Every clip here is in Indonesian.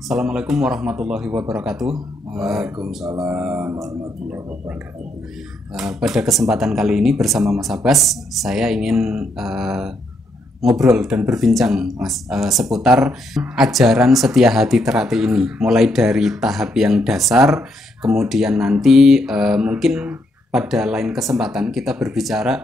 Assalamualaikum warahmatullahi wabarakatuh. Waalaikumsalam warahmatullahi wabarakatuh. Pada kesempatan kali ini bersama Mas Abbas, saya ingin ngobrol dan berbincang Mas seputar ajaran setia hati terati ini, mulai dari tahap yang dasar, kemudian nanti mungkin pada lain kesempatan kita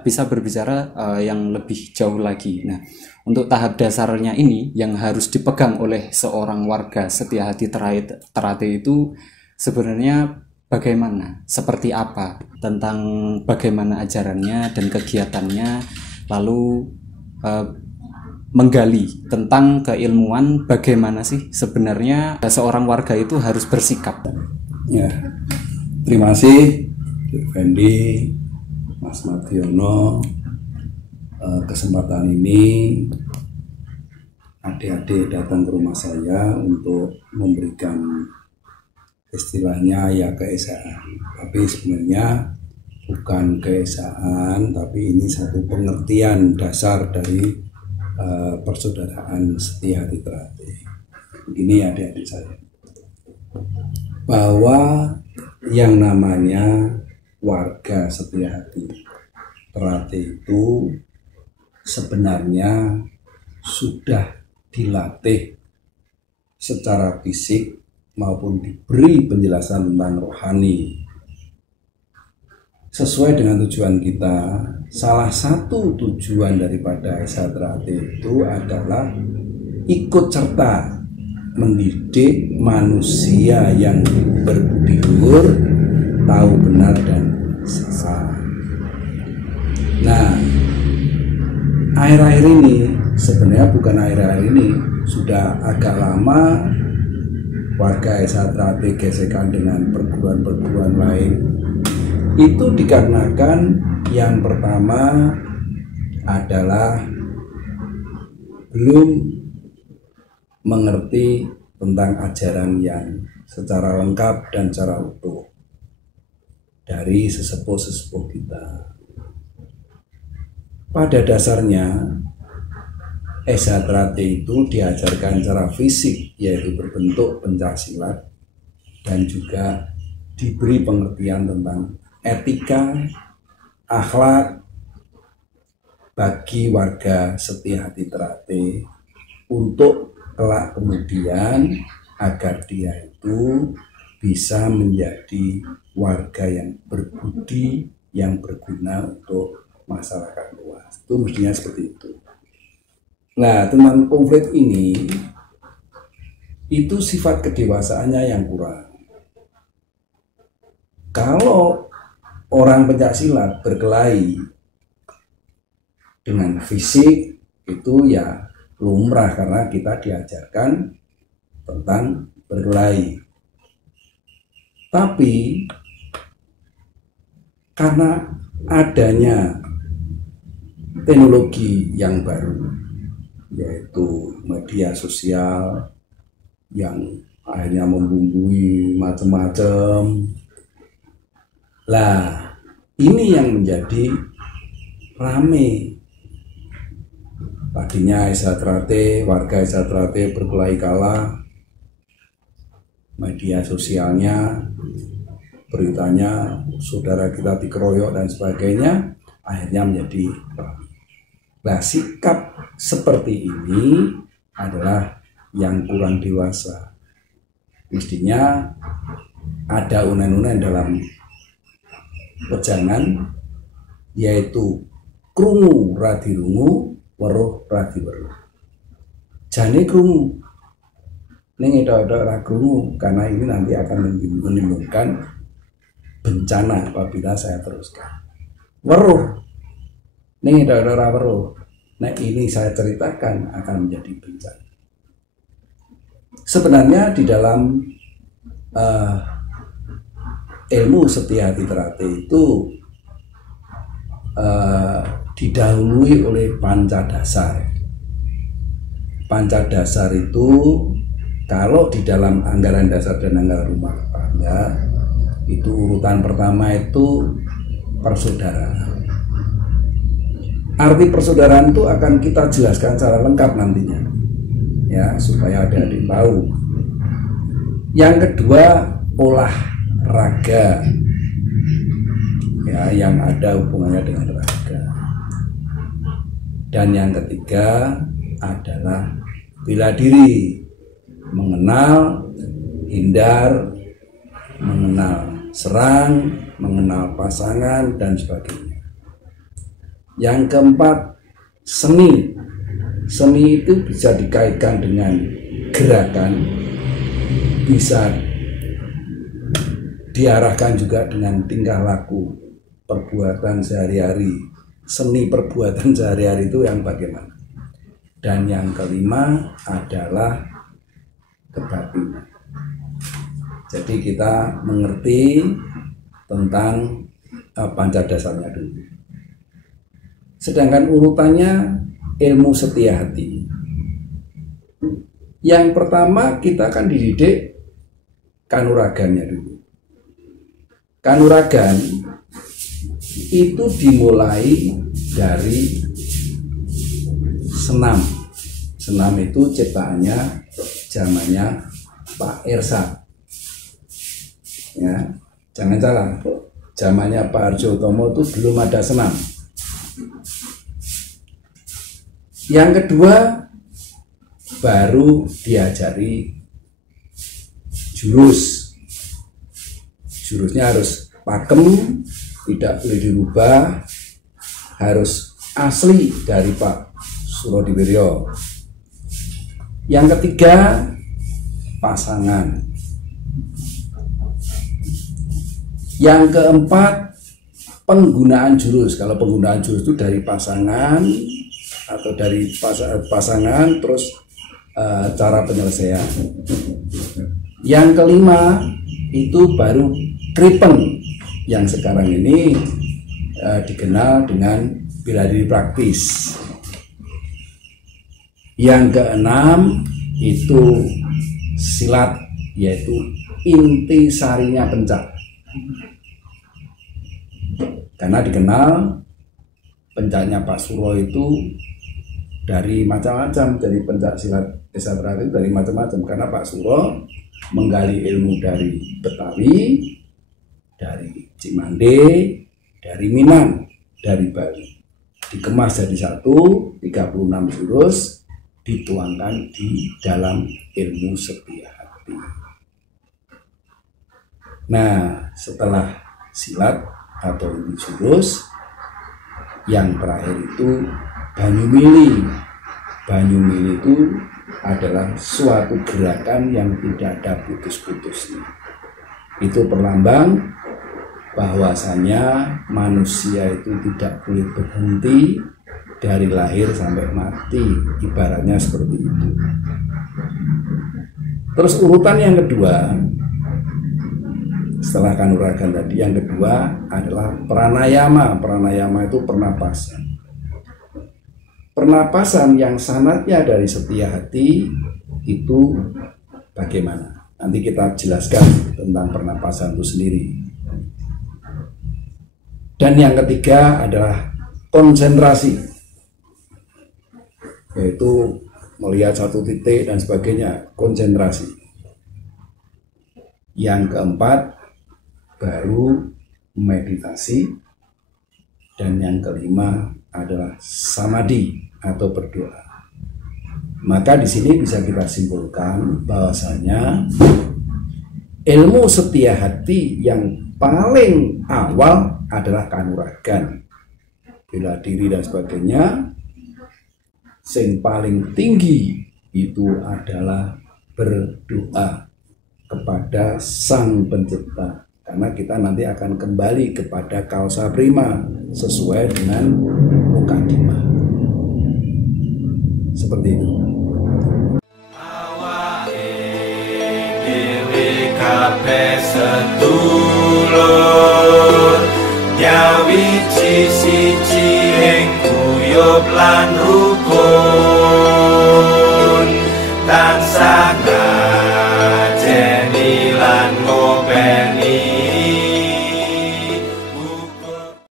bisa berbicara yang lebih jauh lagi. Nah, untuk tahap dasarnya ini yang harus dipegang oleh seorang warga setia hati terate itu sebenarnya bagaimana, seperti apa, tentang bagaimana ajarannya dan kegiatannya, lalu menggali tentang keilmuan bagaimana sih sebenarnya seorang warga itu harus bersikap. Ya, terima kasih Fendi, Mas Madiono. Kesempatan ini adik-adik datang ke rumah saya untuk memberikan istilahnya ya keesaan, tapi sebenarnya bukan keesaan, tapi ini satu pengertian dasar dari persaudaraan setia hati terate. Begini adik-adik saya, bahwa yang namanya warga setia hati terate itu sebenarnya sudah dilatih secara fisik maupun diberi penjelasan tentang rohani sesuai dengan tujuan kita. Salah satu tujuan daripada Esa Terate itu adalah ikut serta mendidik manusia yang berbudi luhur, tahu benar dan salah. Nah, akhir-akhir ini, sebenarnya bukan akhir-akhir ini, sudah agak lama warga Esa Terate gesekan dengan perguruan-perguruan lain. Itu dikarenakan yang pertama adalah belum mengerti tentang ajaran yang secara lengkap dan secara utuh dari sesepuh-sesepuh kita. Pada dasarnya Esa Terate itu diajarkan secara fisik, yaitu berbentuk pencaksilat, dan juga diberi pengertian tentang etika, akhlak bagi warga setia hati Terate untuk kelak kemudian agar dia itu bisa menjadi warga yang berbudi, yang berguna untuk masyarakat luas. Itu mestinya seperti itu. Nah, tentang konflik ini, itu sifat kedewasaannya yang kurang. Kalau orang pencaksilat berkelahi dengan fisik, itu ya lumrah karena kita diajarkan tentang berkelahi. Tapi karena adanya teknologi yang baru, yaitu media sosial yang akhirnya membumbui macam-macam. Lah, ini yang menjadi rame. Tadinya Esa Terate, warga Esa Terate berkelahi kalah, media sosialnya, beritanya saudara kita dikeroyok dan sebagainya, akhirnya menjadi rame. Nah, sikap seperti ini adalah yang kurang dewasa. Mestinya ada unen-unen dalam wejangan, yaitu krungu radirungu, weruh radiweruh. Jane krungu ning eda-eda ra krungu, karena ini nanti akan menimbulkan bencana apabila saya teruskan. Weruh ning eda-eda ra weruh, nah ini saya ceritakan akan menjadi bencana. Sebenarnya di dalam ilmu setia hati terate itu didahului oleh panca dasar. Panca dasar itu kalau di dalam anggaran dasar dan anggaran rumah tangga itu urutan pertama itu persaudaraan. Arti persaudaraan itu akan kita jelaskan secara lengkap nantinya, ya, supaya adik-adik tahu Yang kedua, olahraga, ya, yang ada hubungannya dengan raga. Dan yang ketiga adalah bela diri, mengenal, hindar, mengenal serang, mengenal pasangan, dan sebagainya. Yang keempat, seni. Seni itu bisa dikaitkan dengan gerakan, bisa diarahkan juga dengan tingkah laku, perbuatan sehari-hari. Seni perbuatan sehari-hari itu yang bagaimana. Dan yang kelima adalah kebatinan. Jadi kita mengerti tentang panca dasarnya dulu. Sedangkan urutannya ilmu setia hati. Yang pertama kita akan dididik kanuragannya dulu. Kanuragan itu dimulai dari senam. Senam itu ciptaannya zamannya Pak Ersa. Ya, jangan salah. Zamannya Pak Harjotomo itu belum ada senam. Yang kedua, baru diajari jurus. Jurusnya harus pakem, tidak boleh dirubah, harus asli dari Pak Surodiwiryo. Yang ketiga, pasangan. Yang keempat, penggunaan jurus. Kalau penggunaan jurus itu dari pasangan atau dari pasangan, terus cara penyelesaian. Yang kelima itu baru kripeng, yang sekarang ini dikenal dengan bela diri praktis. Yang keenam itu silat, yaitu inti sarinya pencak. Karena dikenal pencaknya Pak Suro itu dari macam-macam, dari pencak silat desa terakhir dari macam-macam. Karena Pak Suro menggali ilmu dari Betawi, dari Cimande, dari Minang, dari Bali. Dikemas jadi satu, 36 jurus, dituangkan di dalam ilmu setia hati. Nah, setelah silat atau inti jurus, yang terakhir itu Banyumili. Banyumili itu adalah suatu gerakan yang tidak ada putus-putusnya. Itu perlambang bahwasanya manusia itu tidak boleh berhenti dari lahir sampai mati, ibaratnya seperti itu. Terus urutan yang kedua, setelah kanuragan tadi, yang kedua adalah pranayama. Pranayama itu pernapasan. Pernapasan yang sanatnya dari setia hati itu bagaimana? Nanti kita jelaskan tentang pernapasan itu sendiri. Dan yang ketiga adalah konsentrasi, yaitu melihat satu titik dan sebagainya, konsentrasi. Yang keempat baru meditasi, dan yang kelima adalah samadhi atau berdoa. Maka di sini bisa kita simpulkan bahwasanya ilmu setia hati yang paling awal adalah kanuragan, bela diri dan sebagainya. Yang paling tinggi itu adalah berdoa kepada Sang Pencipta, karena kita nanti akan kembali kepada kausa prima sesuai dengan mukadimah. Seperti itu. Sedulur nyawiji siji ing guyub lan